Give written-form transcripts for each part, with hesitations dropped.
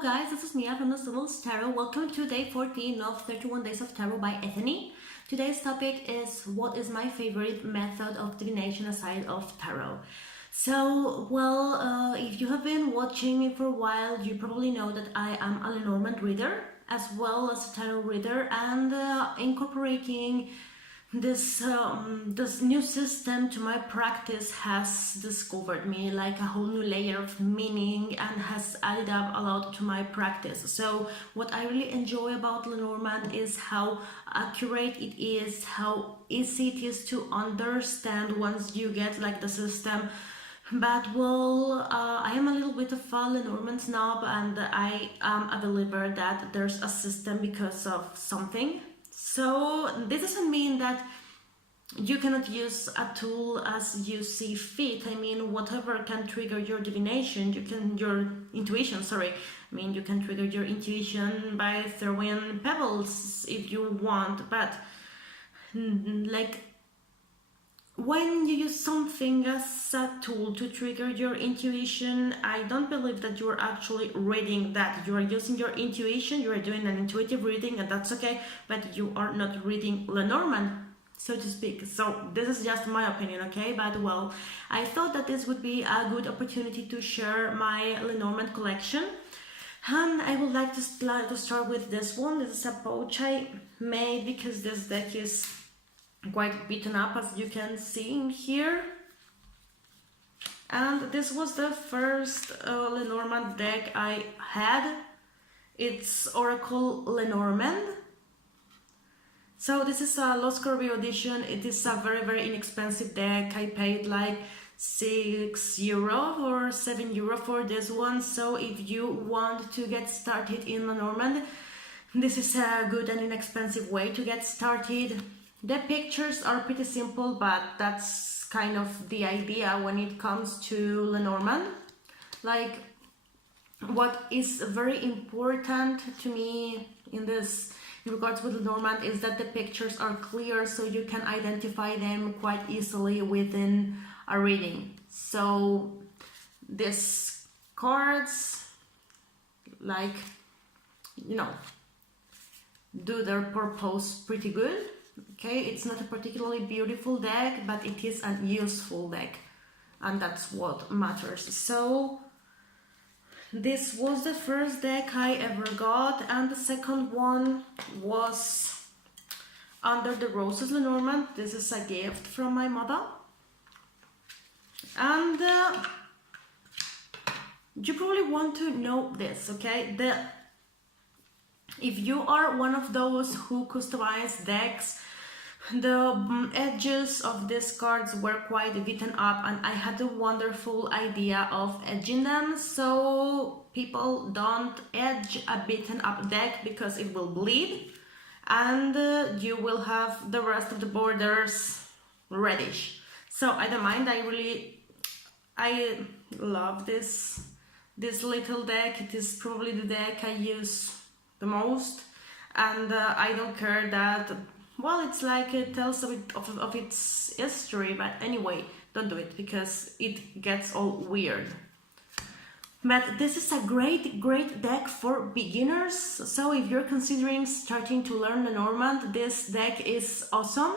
Hello guys, this is Mia from the Sibyl's Tarot. Welcome to day 14 of 31 Days of Tarot by Ethany. Today's topic is what is my favorite method of divination aside of tarot. So, if you have been watching me for a while, you probably know that I am a Lenormand reader as well as a tarot reader, and incorporating this new system to my practice has discovered me like a whole new layer of meaning and has added up a lot to my practice. So what I really enjoy about Lenormand is how accurate it is, how easy it is to understand once you get like the system. But I am a little bit of a Lenormand snob, and I am a believer that there's a system because of something. So this doesn't mean that you cannot use a tool as you see fit. I mean, whatever can trigger your divination, your intuition, sorry. I mean, you can trigger your intuition by throwing pebbles if you want, but like when you use something as a tool to trigger your intuition, I don't believe that you are actually reading that. You are using your intuition, you are doing an intuitive reading, and that's okay, but you are not reading Lenormand, so to speak. So this is just my opinion, okay? But I thought that this would be a good opportunity to share my Lenormand collection. And I would like to start with this one. This is a pouch I made because this deck is quite beaten up, as you can see in here, and this was the first Lenormand deck I had. It's Oracle Lenormand. So this is a Los Corvio edition. It is a very inexpensive deck. I paid like €6 or €7 for this one. So if you want to get started in Lenormand, this is a good and inexpensive way to get started. The pictures are pretty simple, but that's kind of the idea when it comes to Lenormand. Like, what is very important to me in regards with Lenormand is that the pictures are clear, so you can identify them quite easily within a reading. So these cards, like, do their purpose pretty good. Okay, it's not a particularly beautiful deck, but it is a useful deck, and that's what matters. So this was the first deck I ever got, and the second one was Under the Roses Lenormand. This is a gift from my mother, and you probably want to know this, okay? If you are one of those who customize decks, the edges of these cards were quite beaten up, and I had a wonderful idea of edging them. So people don't edge a beaten up deck because it will bleed, and you will have the rest of the borders reddish. So I don't mind. I love this little deck. It is probably the deck I use the most, and I don't care that, it's like it tells a bit of its history, but anyway, don't do it because it gets all weird. But this is a great deck for beginners. So if you're considering starting to learn Lenormand, this deck is awesome.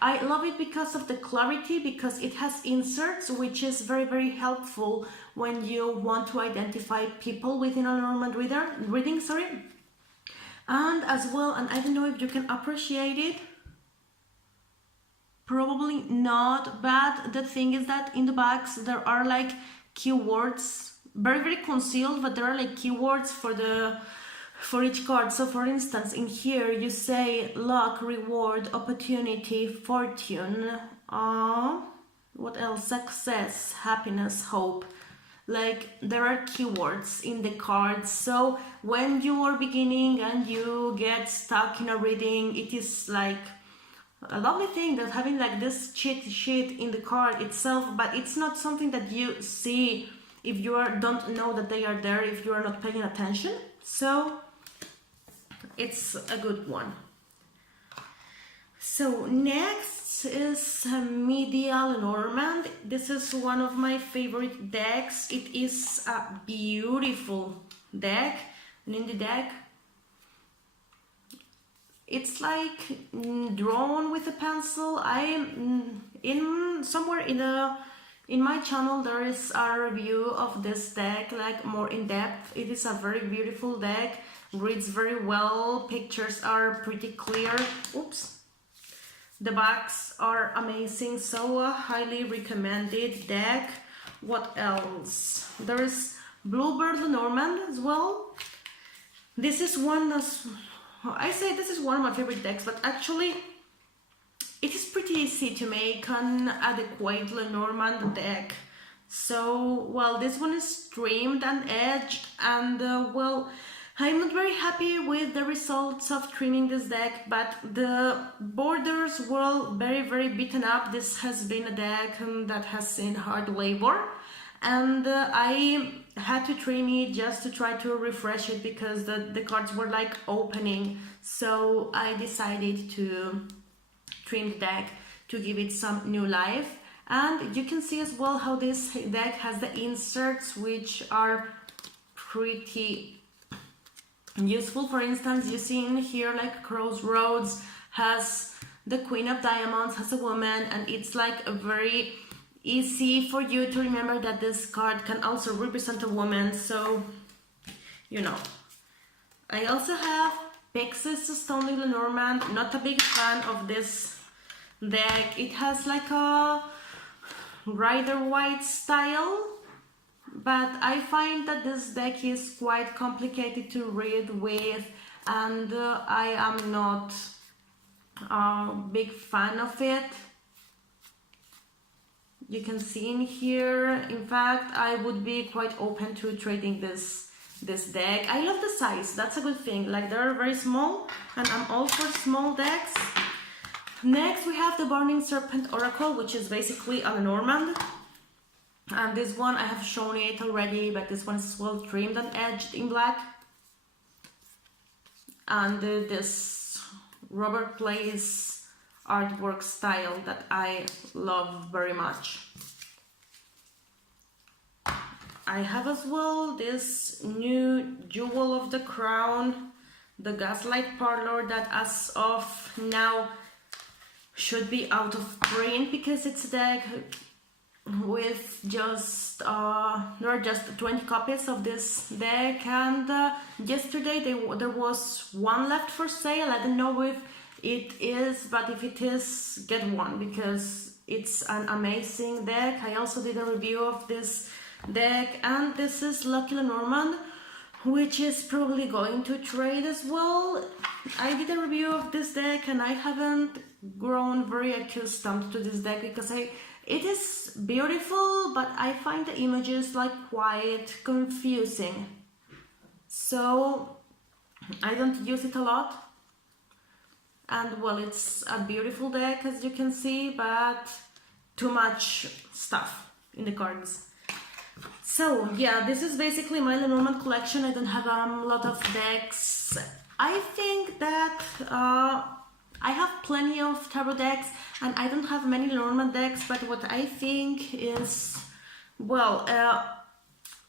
I love it because of the clarity, because it has inserts, which is very helpful when you want to identify people within a Lenormand reading. And as well, and I don't know if you can appreciate it, probably not, but the thing is that in the backs there are like keywords, very concealed, but there are like keywords for each card. So for instance, in here you say luck, reward, opportunity, fortune, what else, success, happiness, hope. Like, there are keywords in the cards, so when you are beginning and you get stuck in a reading, it is like a lovely thing that having like this cheat sheet in the card itself, but it's not something that you see if you don't know that they are there, if you are not paying attention. So it's a good one. So next is Media Lenormand. This is one of my favorite decks. It is a beautiful deck, and in the deck it's like drawn with a pencil. In somewhere in my channel there is a review of this deck, like more in depth. It is a very beautiful deck, reads very well, pictures are pretty clear. Oops. The backs are amazing, so a highly recommended deck. What else? There is Bluebird Lenormand as well. This is one that's, I say this is one of my favorite decks, but actually it is pretty easy to make an adequate Lenormand deck. So, well, this one is trimmed and edged, and well, I'm not very happy with the results of trimming this deck, but the borders were very beaten up. This has been a deck that has seen hard labor, and I had to trim it just to try to refresh it because the cards were like opening. So I decided to trim the deck to give it some new life. And you can see as well how this deck has the inserts, which are pretty useful. For instance, you see in here like Crossroads has the Queen of Diamonds, has a woman, and it's like a very easy for you to remember that this card can also represent a woman, so you know. I also have Pixis Stonely Lenormand. Not a big fan of this deck. It has like a Rider White style, but I find that this deck is quite complicated to read with, and I am not a big fan of it. You can see in here, in fact, I would be quite open to trading this deck. I love the size, that's a good thing. Like, they're very small, and I'm all for small decks. Next, we have the Burning Serpent Oracle, which is basically a Lenormand. And this one, I have shown it already, but this one is well trimmed and edged in black. And this Robert Place artwork style that I love very much. I have as well this new Jewel of the Crown, the Gaslight Parlor, that as of now should be out of print because it's a deck with just there are just 20 copies of this deck, and yesterday there was one left for sale. I don't know if it is, but if it is, get one because it's an amazing deck. I also did a review of this deck, and this is Lachlan Oman, which is probably going to trade as well. I did a review of this deck and I haven't grown very accustomed to this deck because it is beautiful, but I find the images like quite confusing. So I don't use it a lot. And well, it's a beautiful deck as you can see, but too much stuff in the cards. So yeah, this is basically my Lenormand collection. I don't have a lot of decks. I think that I have plenty of tarot decks and I don't have many Lenormand decks, but what I think is, well,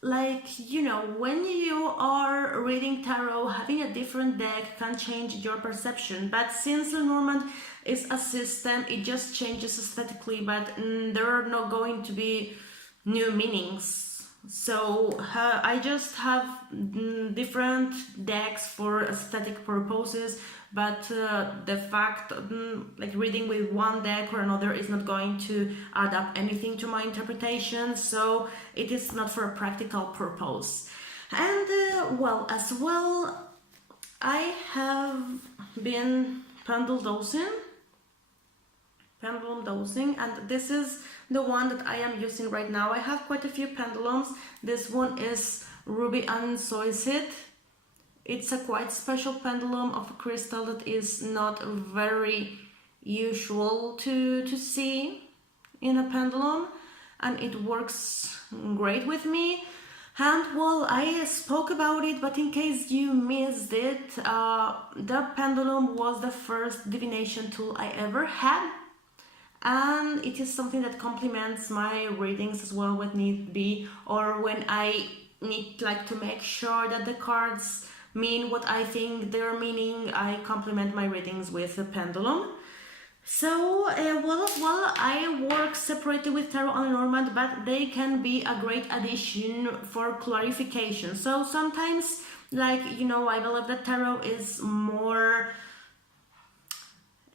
like, you know, when you are reading tarot, having a different deck can change your perception. But since Lenormand is a system, it just changes aesthetically, but there are not going to be new meanings. So I just have different decks for aesthetic purposes, but the fact like reading with one deck or another is not going to add up anything to my interpretation, so it is not for a practical purpose. And well, as well, I have been pendulum dosing, and this is the one that I am using right now. I have quite a few pendulums. This one is Ruby and Soicid. It's a quite special pendulum of a crystal that is not very usual to see in a pendulum, and it works great with me. And well, I spoke about it, but in case you missed it, the pendulum was the first divination tool I ever had, and it is something that complements my readings as well when need be, or when I need like to make sure that the cards mean what I think they're meaning. I complement my readings with a pendulum. So, well, I work separately with tarot and Lenormand, but they can be a great addition for clarification. So sometimes, like, I believe that tarot is more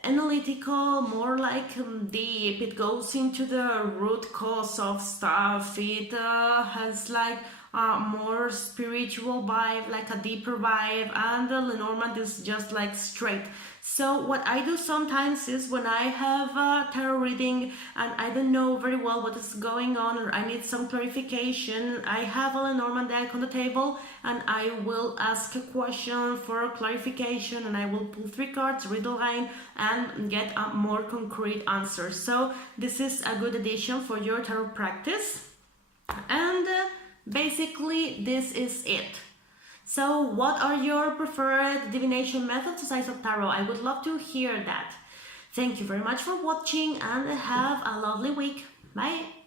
analytical, more like deep. It goes into the root cause of stuff. It has like a more spiritual vibe, like a deeper vibe, and the Lenormand is just like straight. So what I do sometimes is when I have a tarot reading and I don't know very well what is going on, or I need some clarification, I have a Lenormand deck on the table and I will ask a question for clarification, and I will pull 3 cards, read the line, and get a more concrete answer. So this is a good addition for your tarot practice. And basically this is it. So what are your preferred divination methods aside of tarot? I would love to hear that. Thank you very much for watching and have a lovely week. Bye!